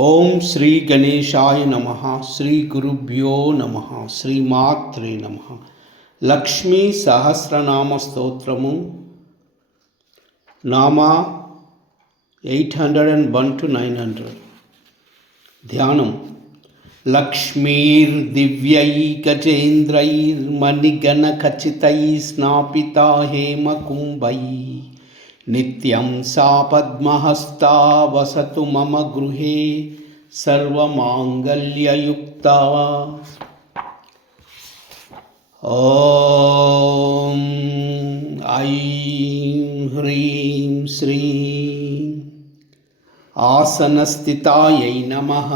ఓం శ్రీ గణేశాయ నమః. శ్రీ గురుభ్యో నమః. శ్రీమాత్రే నమః. లక్ష్మీ సహస్రనామ స్తోత్రము నామా 801 to 900. ధ్యానం. లక్ష్మీర్దివ్యైకచేంద్రైర్మణిగణఖచితై స్నాపితా హేమకుంభై నిత్యం సా పద్మహస్తా వసతు మమ గృహే సర్వమాంగళ్యయుక్తా. ఓం ఐం హ్రీం శ్రీం ఆసనస్థితాయై నమః.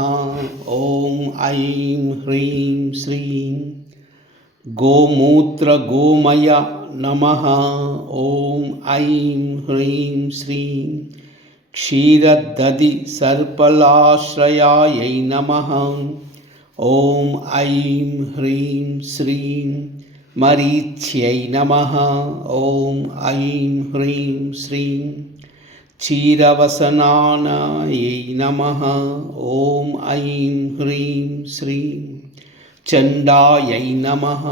ఓం ఐం హ్రీం శ్రీం గోమూత్రగోమయ నమః. ఓం ఐం హ్రీం శ్రీం క్షీరదధి సర్పలాశ్రయాయై నమః. ఓం ఐం హ్రీం శ్రీం మరీచ్యై నమః. ఓం ఐం హ్రీం శ్రీం క్షీరవసనానాయై నమః. ఓం ఐం హ్రీం శ్రీం చండాయై నమః.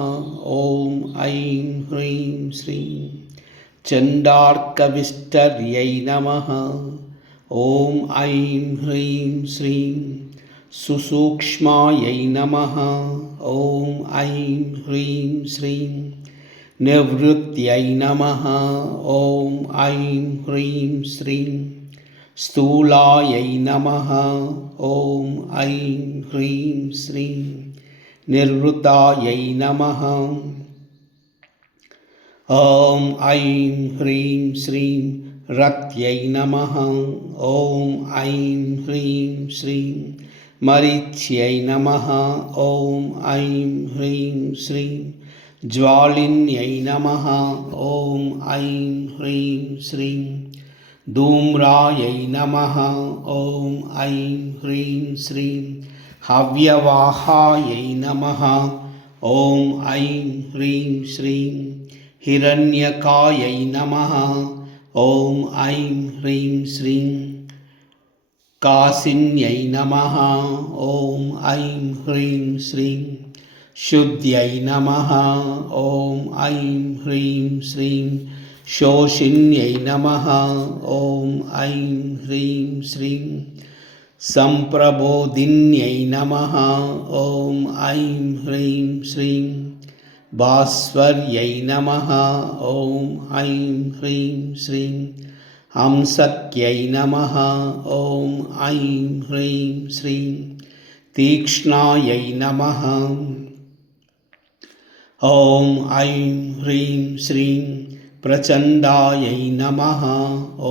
ఓం ఐం హ్రీం శ్రీం చండార్కవిష్టర్యై నమః. ఓం ఐం హ్రీం శ్రీం సుసూక్ష్మాయై నమః. ఓం ఐం హ్రీం శ్రీం నివృత్యై నమః. ఓం ఐం హ్రీం శ్రీం స్థూలాయై నమః. ఓం ఐం హ్రీం శ్రీం నిర్వృతాయై నమః. ఓం ఐం హ్రీం శ్రీం రత్యై నమః. ఓం ఐం హ్రీం శ్రీం మరీచ్యై నమః. ఓం ఐం హ్రీం శ్రీం జ్వాలిన్యై నమః. ఓం ఐం హ్రీం శ్రీం ధూమ్రాయై నమః. ఓం ఐం హ్రీం శ్రీం హవ్యవాహాయై నమః. ఓం ఐం హ్రీం శ్రీం హిరణ్యకాయై నమః. ఓం ఐం హ్రీం శ్రీం కాసిన్యై నమః. ఓం ఐం హ్రీం శ్రీం శుద్ధ్యై నమః. ఓం ఐం హ్రీం శ్రీం శోషిన్యై నమః. ఓం ఐం హ్రీం శ్రీం సంప్రబోధిన్యై నమః. ఓం ఐం హ్రీం శ్రీం భాస్వర్యై నమః. ఓం ఐం హ్రీం శ్రీం హంసక్యై నమః. ఓం ఐం హ్రీం శ్రీం తీక్ష్ణాయై నమః. ఓం ఐం హ్రీం శ్రీం ప్రచండాయై నమః.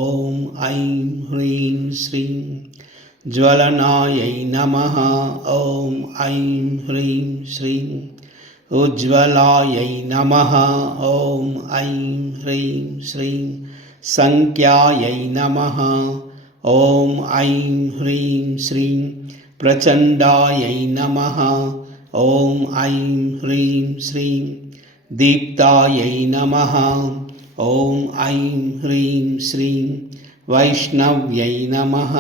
ఓం ఐం హ్రీం శ్రీం జ్వలనాయై నమః. ఓం ఐం హ్రీం శ్రీం ఉజ్వలాయై నమః. ఓం ఐం హ్రీం శ్రీం సంఖ్యాయై నమః. ఓం ఐం హ్రీం శ్రీం ప్రచండాయై నమః. ఓం ఐం హ్రీం శ్రీం దీప్తాయై నమః. ఓం ఐం హ్రీం శ్రీం వైష్ణవ్యై నమః.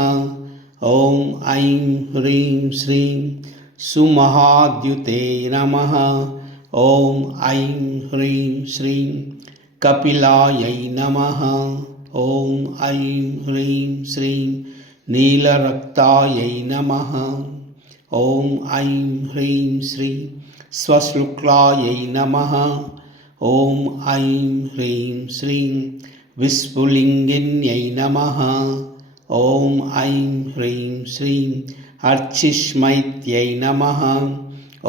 ఓం ఐం హ్రీం శ్రీం సుమహాద్యుతే నమః. ఓం ఐం హ్రీం శ్రీం కపిలాయై నమః. ఓం ఐం హ్రీం శ్రీం నీలరక్తాయై నమః. ఓం ఐం హ్రీం శ్రీం స్వశుక్లాయై నమః. ఓం ఐం హ్రీం శ్రీం విస్ఫులింగిన్యై నమః. ఓం ఐం హ్రీం శ్రీం అర్చిష్మైత్యై నమః.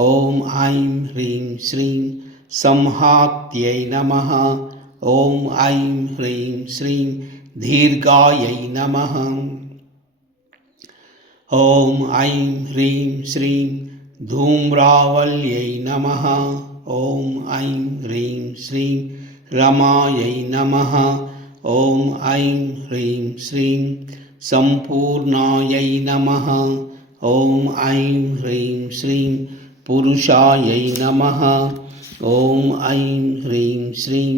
ఓం ఐం హ్రీం శ్రీం సంహాత్యై నమః. ఓం ఐం హ్రీం శ్రీం దీర్ఘాయై నమః. ఓం ఐం హ్రీం శ్రీం ధూమ్రావల్యై నమః. ఓం ఐం హ్రీం శ్రీం రమాయై నమః. ఓం ఐం హ్రీం శ్రీం సంపూర్ణాయై నమః. ఓం ఐం హ్రీం శ్రీం పురుషాయై నమః. ఓం ఐం హ్రీం శ్రీం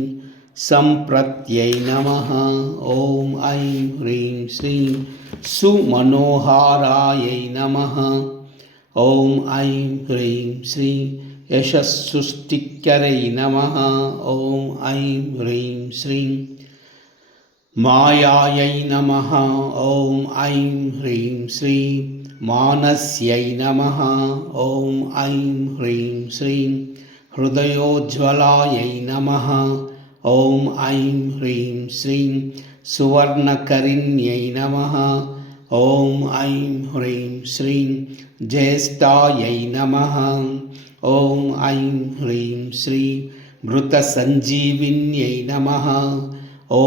సంప్రత్యై నమః. ఓం ఐం హ్రీం శ్రీం सुमनोहारायै नमः। ॐ ऐं ह्रीं श्रीं यशस्सुष्टिकरै नमः। ॐ ऐं ह्रीं श्रीं मायायै नमः। ॐ ऐं ह्रीं श्रीं मानस्यै नमः। ॐ ऐं ह्रीं श्रीं हृदयोज्ज्वलायै नमः। ॐ ऐं ह्रीं श्रीं सुवर्णकरिण्यै नमः। ॐ ऐं ह्रीं श्रीं ज्येष्ठायै नमः। ॐ ऐं ह्रीं श्रीं मृतसञ्जीविन्यै नमः। ॐ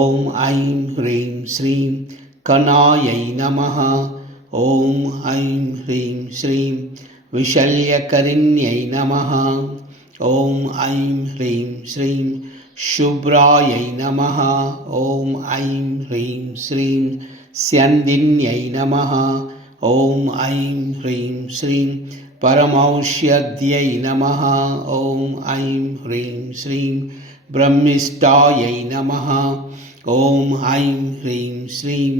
ऐं ह्रीं श्रीं कणायै नमः। ॐ ऐं ह्रीं श्रीं विशल्यकरिण्यै नमः। ॐ ऐं ह्रीं श्रीं शुभ्रायै नमः। ॐ ऐं ह्रीं श्रीं स्यन्दिन्यै नमः। ॐ ऐं ह्रीं श्रीं परमौषध्यै नमः। ॐ ऐं ह्रीं श्रीं ब्रह्मिष्ठायै नमः। ॐ ऐं ह्रीं श्रीं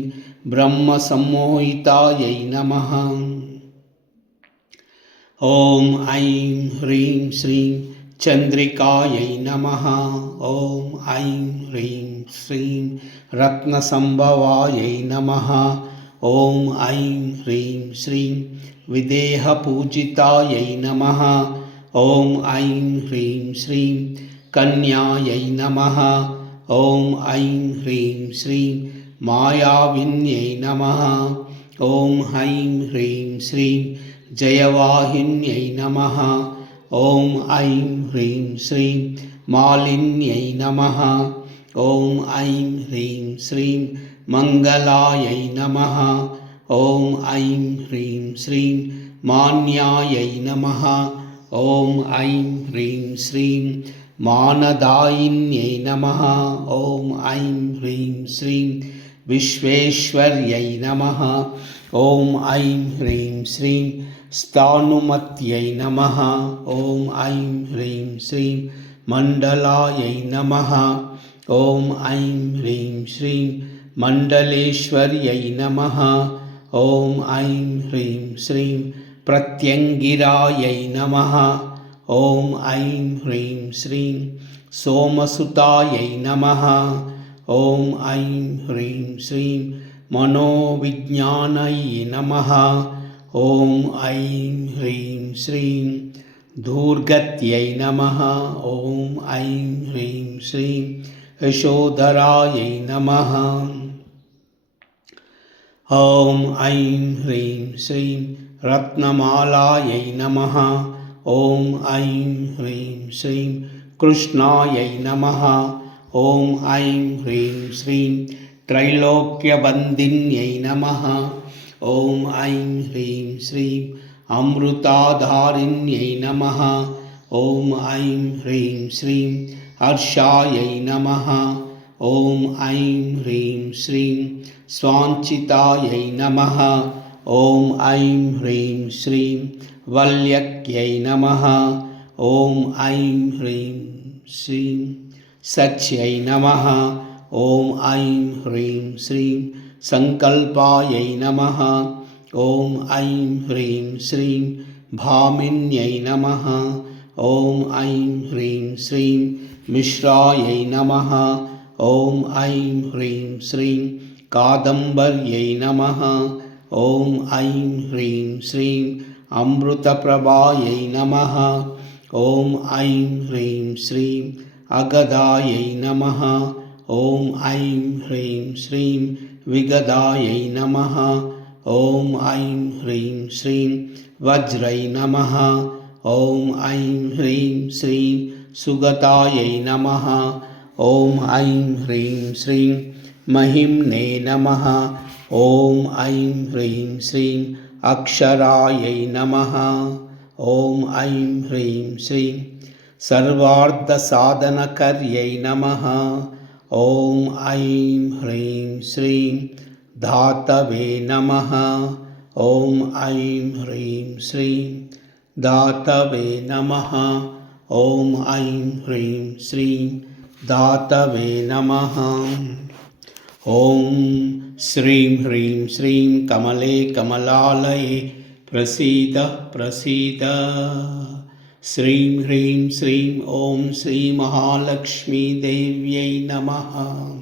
ब्रह्मसम्मोहितायै नमः। ॐ ऐं ह्रीं श्रीं चन्द्रिकायै नमः। ॐ ऐं ह्रीं श्रीं रत्नसम्भवायै नमः। ॐ ऐं ह्रीं श्रीं विदेहपूजितायै नमः। ॐ ऐं ह्रीं श्रीं कन्यायै नमः। ॐ ऐं ह्रीं श्रीं मायाविन्यै नमः। ॐ ऐं ह्रीं श्रीं जयवाहिन्यै नमः। ॐ ऐं ह्रीं श्रीं मालिन्यै नमः। ॐ ऐं ह्रीं श्रीं मङ्गलायै नमः। ॐ ऐं ह्रीं श्रीं मान्यायै नमः। ॐ ऐं ह्रीं श्रीं मानदायिन्यै नमः। ॐ ऐं ह्रीं श्रीं विश्वेश्वर्यै नमः। ॐ ऐं ह्रीं श्रीं स्थाणुमत्यै नमः। ॐ ऐं ह्रीं श्रीं मण्डलायै नमः। ॐ ऐं ह्रीं श्रीं मण्डलेश्वर्यै नमः। ॐ ऐं ह्रीं श्रीं प्रत्यङ्गिरायै नमः। ॐ ऐं ह्रीं श्रीं सोमसुतायै नमः। ॐ ऐं ह्रीं श्रीं मनोविज्ञानयै नमः। ॐ ऐं ह्रीं श्रीं धूर्गत्यै नमः। ॐ ऐं ह्रीं श्रीं यशोधरायै नमः। ॐ ऐं ह्रीं श्रीं रत्नमालायै नमः। ॐ ऐं ह्रीं श्रीं कृष्णायै नमः। ॐ ऐं ह्रीं श्रीं त्रैलोक्यबन्दिन्यै नमः। ॐ ऐं ह्रीं श्रीं अमृताधारिण्यै नमः। ॐ ऐं ह्रीं श्रीं हर्षायै नमः। ॐ ऐं ह्रीं श्रीं स्वाञ्चितायै नमः। ॐ ऐं ह्रीं श्रीं वल्यक्यै नमः। ॐ ऐं ह्रीं श्रीं सच्यै नमः। ॐ ऐं ह्रीं श्रीं सङ्कल्पायै नमः। ॐ ऐं ह्रीं श्रीं भामिन्यै नमः। ॐ ऐं ह्रीं श्रीं मिश्रायै नमः। ॐ ऐं ह्रीं श्रीं कादम्बर्यै नमः। ॐ ऐं ह्रीं श्रीं अमृतप्रभायै नमः। ॐ ऐं ह्रीं श्रीं अगदायै नमः। ॐ ऐं ह्रीं श्रीं विगदायै नमः। ॐ ऐं ह्रीं श्रीं वज्रै नमः। ॐ ऐं ह्रीं श्रीं सुगतायै नमः। ॐ ऐं ह्रीं श्रीं महिम्ने नमः। ॐ ऐं ह्रीं श्रीं अक्षरायै नमः। ॐ ऐं ह्रीं श्रीं सर्वार्थसाधनकर्यै नमः। ॐ ऐं ह्रीं श्रीं धातवे नमः। ॐ ऐं ह्रीं श्रीं धातवे नमः। ॐ ऐं ह्रीं श्रीं धातवे नमः। ॐ श्रीं ह्रीं श्रीं कमले कमलालये प्रसीद प्रसीद। श्रीं ह्रीं श्रीं ॐ श्रीमहालक्ष्मीदेव्यै नमः।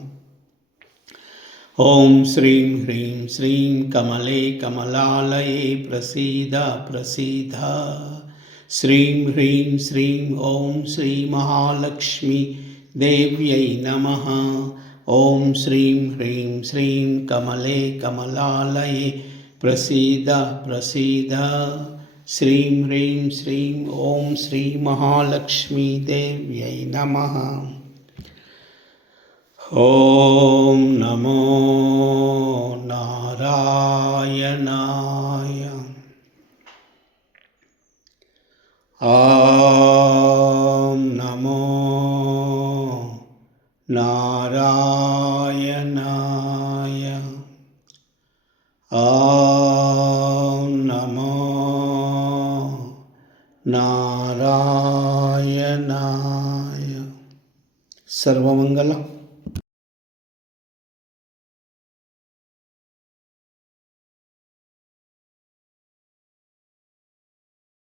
ॐ श्रीं ह्रीं श्रीं कमले कमलालये प्रसीद प्रसीद। श्रीं ह्रीं श्रीं ॐ श्रीमहालक्ष्मीदेव्यै नमः। ॐ श्रीं ह्रीं श्रीं कमले कमलालये प्रसीद प्रसीद। श्रीं ह्रीं श्रीं ॐ श्रीमहालक्ष्मीदेव्यै नमः। ॐ नमो नारायणाय। ॐ नमो नारायणाय। ॐ नमो नारायणाय। सर्वमङ्गलम्।